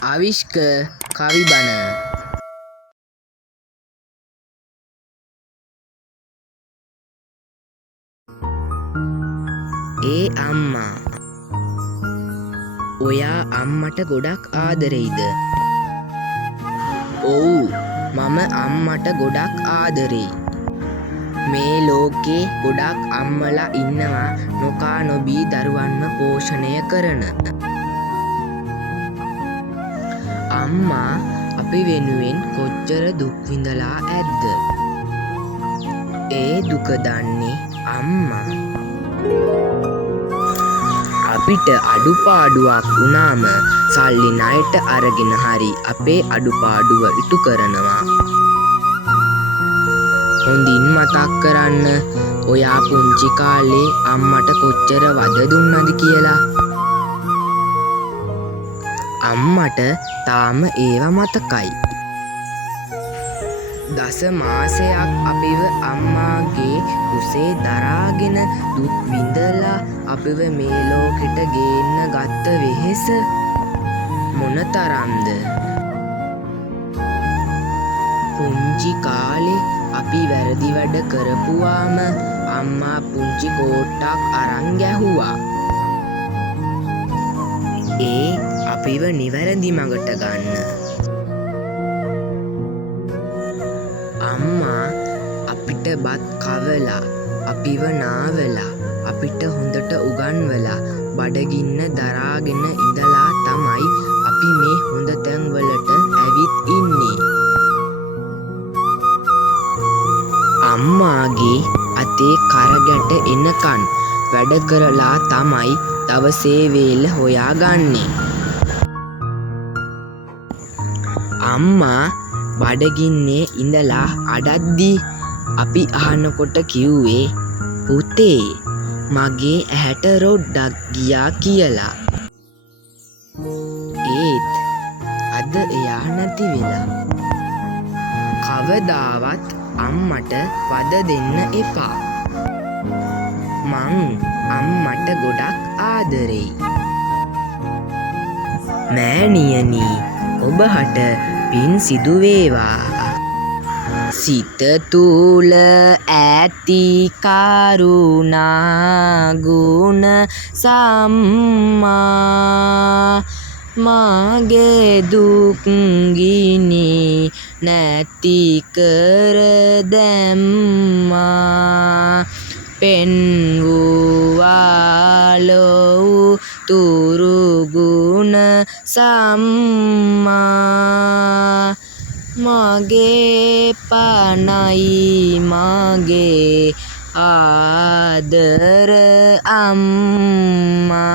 අවිෂ්ක කවිබන ඒ අම්මා ඔයා අම්මට ගොඩක් ආදරෙයිද? ඔව් මම අම්මට ගොඩක් ආදරෙයි. මේ ලෝකේ ගොඩක් අම්මලා ඉන්නවා නොකා නොබී දරුවන්ව පෝෂණය කරන. අම්මා අපි වෙනුවෙන් කොච්චර දුක් විඳලා ඇද්ද? ඒ දුක දන්නේ අම්මා. අපිට අඩුපාඩුවක් වුණාම සල්ලි ණයට අරගෙන හරි අපේ අඩුපාඩුව ඉටු කරනවා. හොඳින් මතක් කරන්න ඔයා පුංචි කාලේ අම්මට කොච්චර වද දුන්නද කියලා. අම්මට තාම ඒව මතකයි. දස මාසයක් අපිව අම්මාගේ කුසේ දරාගෙන දුක් විඳලා අපිව මේ ලෝකෙට ගේන්න ගත්ත වෙහෙස මොනතරම්ද? පුංචි කාලේ අපි වැරදි වැඩ කරපුවාම අම්මා පුංචි කෝට්ටක් අරන් ගැහුවා. ඒ අපිව නිවැරදි මඟට ගන්න. අම්මා අපිට බත් කවලා අපිව නාවලා අපිට හොඳට උගන්වලා බඩගින්න දරාගෙන ඉඳලා තමයි අපි මේ හොඳ තැන්වලට ඇවිත් ඉන්නේ. අම්මාගේ අතේ කරගැට එනකන් වැඩ කරලා තමයි දවසේ වේල හොයාගන්නේ. අම්මා බඩගින්නේ ඉඳලා අඩද්දී අපි අහනකොට කිව්වේ පුතේ මගේ ඇහැට රොඩ්ඩක් ගියා කියලා. ඒත් අද එයා නැති වෙලා. කවදාවත් අම්මට වද දෙන්න එපා. මං අම්මට ගොඩක් ආදරෙයි. මෑණියනි ඔබට පින් සිදු වේවා. සිත තුල ඇති කරුණා ගුණ සම්මා මාගේ දුක් ගිනි නැති කර දැම්මා. පෙන්වුවාලෝ තුරු ගුණ සම්මා මගේ පනයි මගේ ආදර අම්මා.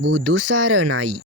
බුදු සරණයි.